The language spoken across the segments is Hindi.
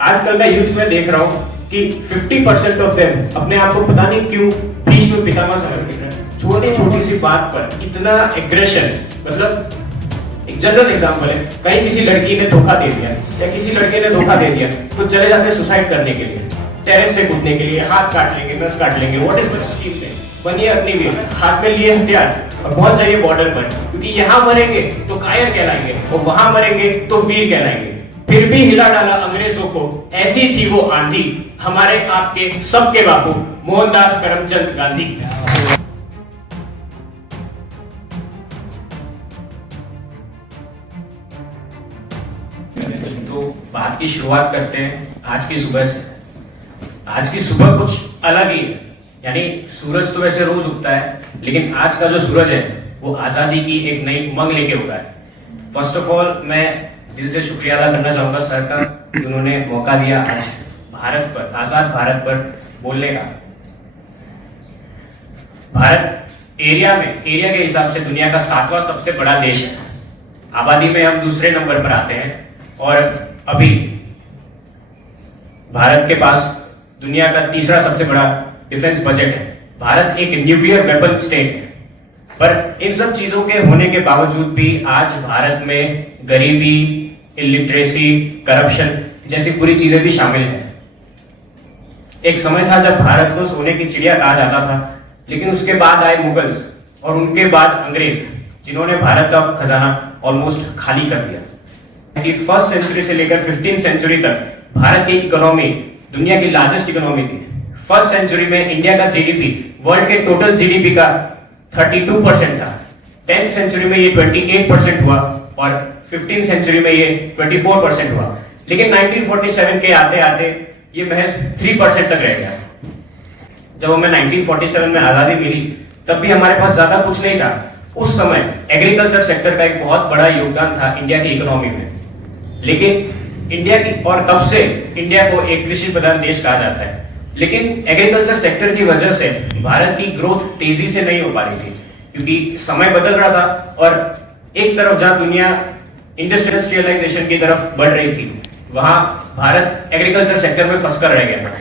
आजकल मैं यूथ में देख रहा हूँ कि 50% ऑफ देम अपने आप को पता नहीं क्यों भीष्म पितामह समझ रहे हैं। छोटी छोटी सी बात पर इतना एग्रेशन, मतलब एक जनरल एग्जांपल है, कहीं किसी लड़की ने धोखा दे दिया या किसी लड़के ने धोखा दे दिया तो चले जाते हैं सुसाइड करने के लिए, टेरेस से कूदने के लिए, हाथ काट लेंगे, नस काट लेंगे। व्हाट इज द स्कीम में? बनिए अपनी भी, हाथ में लिए हथियार और पहुंच जाइए बॉर्डर पर, क्योंकि यहाँ मरेंगे तो कायर कहलाएंगे और वहां मरेंगे तो वीर कहलाएंगे। फिर भी हिला डाला अंग्रेजों को, ऐसी थी वो आंधी, हमारे आपके सबके बापू मोहनदास करमचंद गांधी। तो बात की शुरुआत करते हैं आज की सुबह से। आज की सुबह कुछ अलग ही है, यानी सूरज तो वैसे रोज उगता है, लेकिन आज का जो सूरज है वो आजादी की एक नई उमंग लेके उगा है। फर्स्ट ऑफ ऑल मैं दिल से शुक्रिया अदा करना चाहूंगा सर का, कि उन्होंने मौका दिया आज भारत पर, आजाद भारत पर बोलने का। भारत एरिया के हिसाब से दुनिया का 7वां सबसे बड़ा देश है। आबादी में हम दूसरे नंबर पर आते हैं और अभी भारत के पास दुनिया का तीसरा सबसे बड़ा डिफेंस बजट है। भारत एक न्यूक्लियर वेपन स्टेट है। पर इन सब चीजों के होने के बावजूद भी आज भारत में गरीबी, इलिटरेसी, करप्शन जैसी बुरी चीजें भी शामिल हैं। एक समय था जब भारत को सोने की चिड़िया कहा जाता था, लेकिन उसके बाद आए मुगल्स और उनके बाद अंग्रेज, जिन्होंने भारत का खजाना ऑलमोस्ट खाली कर दिया। कि फर्स्ट सेंचुरी से लेकर 15th सेंचुरी तक भारत की इकोनॉमी दुनिया की लार्जेस्ट इकोनॉमी थी। फर्स्ट सेंचुरी में इंडिया का जीडीपी वर्ल्ड के टोटल जीडीपी का 32% था। 10th सेंचुरी में ये 28% हुआ और 15th सेंचुरी में ये 24% हुआ। लेकिन 1947 के आते आते ये महज 3% तक रह गया। जब हमें 1947 में आजादी मिली तब भी हमारे पास ज्यादा कुछ नहीं था। उस समय एग्रीकल्चर सेक्टर का एक बहुत बड़ा योगदान था इंडिया की इकोनॉमी में। लेकिन इंडिया की, और तब से इंडिया को एक कृषि प्रधान देश कहा जाता है, लेकिन एग्रीकल्चर सेक्टर की वजह से भारत की ग्रोथ तेजी से नहीं हो पा रही थी, क्योंकि समय बदल रहा था और एक तरफ जहां दुनिया इंडस्ट्रियलाइजेशन की तरफ बढ़ रही थी, वहां भारत एग्रीकल्चर सेक्टर में फंसकर रह गया।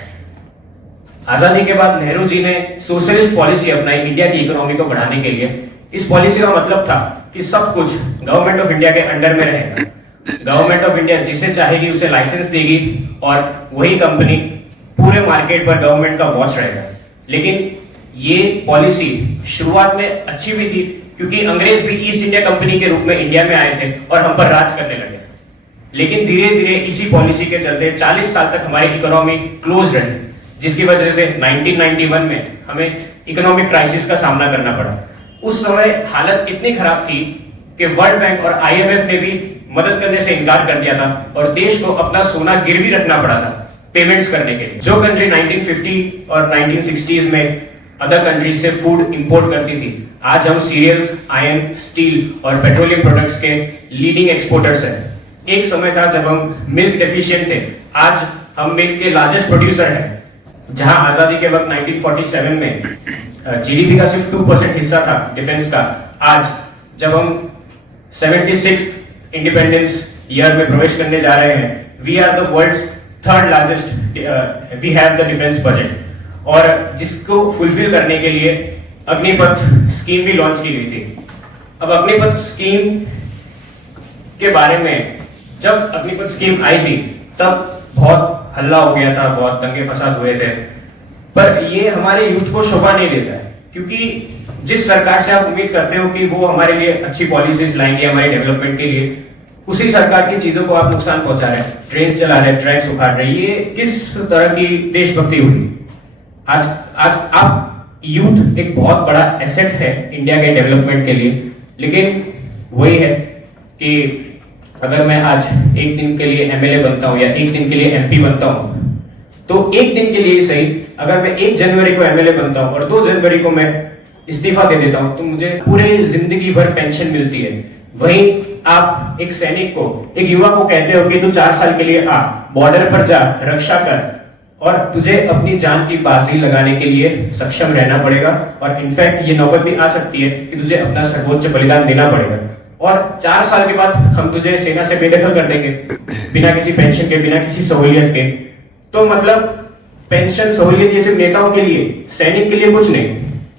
आजादी के बाद नेहरू जी ने सोशलिस्ट पॉलिसी अपनाई इंडिया की इकोनॉमी को बढ़ाने के लिए। इस पॉलिसी का मतलब था कि सब कुछ गवर्नमेंट ऑफ इंडिया के अंडर में रहेगा। गवर्नमेंट ऑफ इंडिया जिसे चाहेगी उसे लाइसेंस देगी और वही कंपनी पूरे मार्केट पर गवर्नमेंट का वॉच रहेगा। लेकिन ये पॉलिसी शुरुआत में अच्छी भी थी, क्योंकि अंग्रेज भी ईस्ट इंडिया कंपनी के रूप में इंडिया में आए थे और हम पर राज करने लगे। लेकिन धीरे धीरे इसी पॉलिसी के चलते 40 साल तक हमारी इकोनॉमी क्लोज रही, जिसकी वजह से 1991 में हमें इकोनॉमिक क्राइसिस का सामना करना पड़ा। उस समय हालत इतनी खराब थी कि वर्ल्ड बैंक और आईएमएफ ने भी मदद करने से इनकार कर दिया था और देश को अपना सोना गिरवी रखना पड़ा था पेमेंट्स करने के लिए। जो कंट्री 1950 और 1960s में अदर कंट्रीज से फूड इंपोर्ट करती थी, आज हम सीरियल्स, आयरन, स्टील और पेट्रोलियम प्रोडक्ट्स के लीडिंग एक्सपोर्टर्स हैं। एक समय था जब हम मिल्क डेफिशिएंट थे, आज हम मिल्क के लार्जेस्ट प्रोड्यूसर हैं। जहां आजादी के वक्त 1947 में जीडीपी का सिर्फ 2% हिस्सा था डिफेंस का, आज जब हम 76th इंडिपेंडेंस ईयर में प्रवेश करने जा रहे हैं, we are the world's third largest, we have the defence budget. और जिसको फुलफिल करने के लिए अग्निपथ स्कीम भी लॉन्च की गई थी। अब अग्निपथ स्कीम के बारे में, जब अग्निपथ स्कीम आई थी तब बहुत हल्ला हो गया था, बहुत दंगे फसाद हुए थे, पर ये हमारे यूथ को शोभा नहीं देता है, क्योंकि जिस सरकार से आप उम्मीद करते हो कि वो हमारे लिए अच्छी पॉलिसीज लाएंगे हमारे डेवलपमेंट के लिए, उसी सरकार की चीजों को आप नुकसान पहुंचा रहे हैं, ट्रेन चला रहे हैं, ट्रैक्स उखाड़ रहे हैं। ये किस तरह की देशभक्ति हुई? आज आप यूथ एक बहुत बड़ा एसेट है इंडिया के डेवलपमेंट के लिए, लेकिन वही है कि अगर मैं आज एक दिन के लिए एमएलए बनता हूं या एक दिन के लिए एमपी बनता हूं, तो एक दिन के लिए सही, अगर मैं 1 जनवरी को एमएलए बनता हूं और 2 जनवरी को मैं इस्तीफा दे देता हूं, तो मुझे पूरे जिंदगी भर पेंशन मिलती है। वहीं आप एक सैनिक को, एक युवा को कहते हो कि तू 4 साल के लिए आ, बॉर्डर पर जा, रक्षा कर, और तुझे अपनी जान की बाजी लगाने के लिए सक्षम रहना पड़ेगा। और इनफैक्ट ये नौबत भी आ सकती है कि तुझे अपना सर्वोच्च बलिदान देना पड़ेगा। और 4 साल के बाद हम तुझे सेना से बेदखल कर देंगे, बिना किसी पेंशन के, बिना किसी सहूलियत के। तो मतलब पेंशन सहूलियत ये सिर्फ नेताओं के लिए, सैनिक के लिए कुछ नहीं।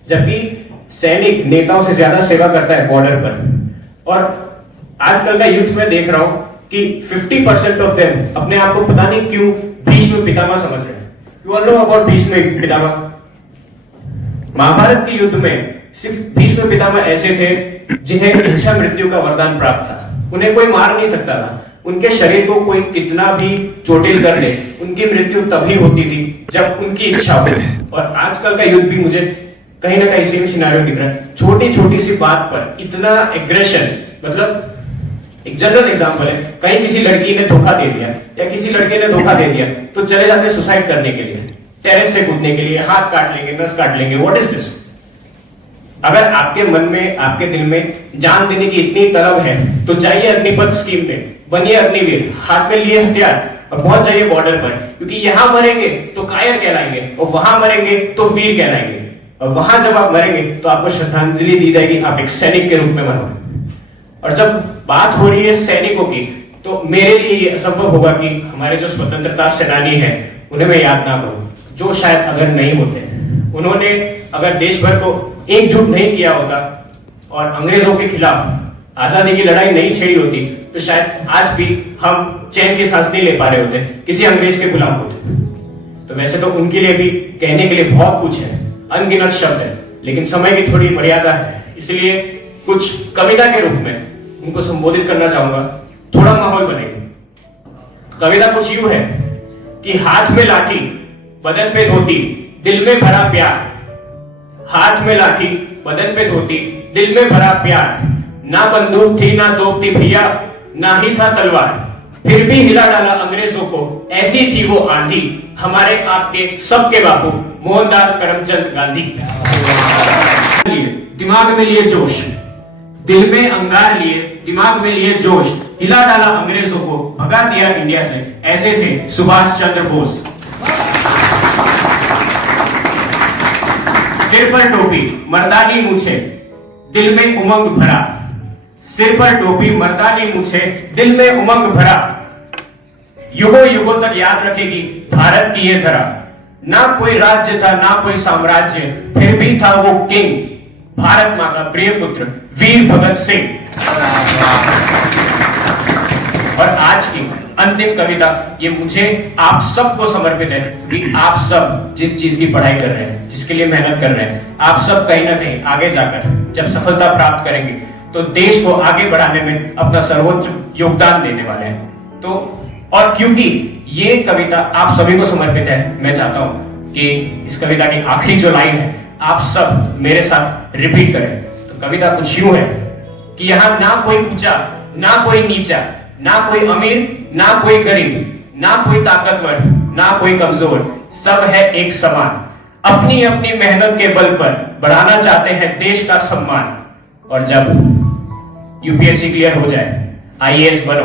जबकि सैनिक नेताओं से ज्यादा सेवा करता है बॉर्डर पर। और आजकल का यूथ में देख रहा हूं कि 50% ऑफ देम अपने आप को पता नहीं क्यों भीष्म पितामह समझ रहे हैं। You all know about Bhishma Pitamah. Mahabharat के युद्ध में सिर्फ भीष्म पितामह ऐसे थे जिन्हें इच्छा मृत्यु का वरदान प्राप्त था। उन्हें कोई मार नहीं सकता था। उनके शरीर को कोई कितना भी चोटिल कर ले, उनकी मृत्यु तभी होती थी जब उनकी इच्छा हो। और आजकल का युद्ध भी मुझे कहीं ना कहीं सेम सिनेरियो दिख रहा है। छोटी छोटी सी बात पर इतना एग्रेशन, मतलब एक जनरल एग्जांपल है, कहीं किसी लड़की ने धोखा दे दिया या किसी लड़के ने धोखा दे दिया तो चले जाते सुसाइड करने के लिए, टेरेस से कूदने के लिए, हाथ काट लेंगे, नस काट लेंगे। What is this? अगर आपके मन में, आपके दिल में जान देने की इतनी तलब है तो जाइए अग्निपथ स्कीम में, बनिए अग्निवीर, हाथ में लिए हथियार और पहुंच जाइए बॉर्डर पर। क्योंकि यहां मरेंगे तो कायर कहलाएंगे और वहां मरेंगे तो वीर कहलाएंगे। और वहां जब आप मरेंगे तो आपको श्रद्धांजलि दी जाएगी, आप एक सैनिक के रूप में मरोगे। और जब बात हो रही है सैनिकों की, तो मेरे लिए ये असंभव होगा कि हमारे जो स्वतंत्रता सेनानी हैं उन्हें मैं याद ना करूं, जो शायद अगर नहीं होते, उन्होंने अगर देश भर को एकजुट नहीं किया होता और अंग्रेजों के खिलाफ आजादी की लड़ाई नहीं छेड़ी होती, तो शायद आज भी हम चैन की सांस नहीं ले पा रहे होते, किसी अंग्रेज के गुलाम होते। तो वैसे तो उनके लिए भी कहने के लिए बहुत कुछ है, अनगिनत शब्द है, लेकिन समय की थोड़ी मर्यादा है, इसलिए कुछ कविता के रूप में उनको संबोधित करना चाहूंगा। थोड़ा माहौल बनेगा। कविता कुछ यूं है कि हाथ में लाठी, बदन पे धोती, दिल में भरा प्यार। हाथ में लाठी, बदन पे धोती, दिल में भरा प्यार। ना बंदूक थी ना तोप थी भैया, ना ही था तलवार, फिर भी हिला डाला अंग्रेजों को, ऐसी थी वो आंधी, हमारे आपके सबके बापू मोहनदास करमचंद गांधी। दिमाग में लिए जोश, दिल में अंगार लिए, दिमाग में लिए जोश, हिला डाला अंग्रेजों को, भगा दिया इंडिया से, ऐसे थे सुभाष चंद्र बोस। सिर पर टोपी, मर्दानी मूछे, दिल में उमंग भरा। सिर पर टोपी, मर्दानी मूछे, दिल में उमंग भरा। युगों युगों तक याद रखेगी भारत की ये धरा। ना कोई राज्य था ना कोई साम्राज्य, फिर भी था वो किंग, भारत मां का प्रिय पुत्र वीर भगत सिंह। और आज की अंतिम कविता ये मुझे आप सबको समर्पित है कि आप सब जिस चीज की पढ़ाई कर रहे हैं, जिसके लिए मेहनत कर रहे हैं, आप सब कहीं ना कहीं आगे जाकर जब सफलता प्राप्त करेंगे तो देश को आगे बढ़ाने में अपना सर्वोच्च योगदान देने वाले हैं। तो और क्योंकि ये कविता आप सभी को समर्पित है, मैं चाहता हूं कि इस कविता की आखिरी जो लाइन है आप सब मेरे साथ रिपीट करें। तो कविता कुछ यूं है कि यहां ना कोई ऊंचा ना कोई नीचा, ना कोई अमीर ना कोई गरीब, ना कोई ताकतवर ना कोई कमजोर, सब है एक समान। अपनी अपनी मेहनत के बल पर बढ़ाना चाहते हैं देश का सम्मान। और जब यूपीएससी क्लियर हो जाए, आईएएस बनो,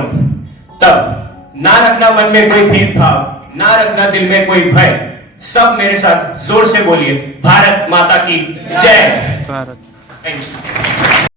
तब ना रखना मन में कोई भेदभाव, ना रखना दिल में कोई भय। सब मेरे साथ जोर से बोलिए, भारत माता की जय। भारत। Thank you.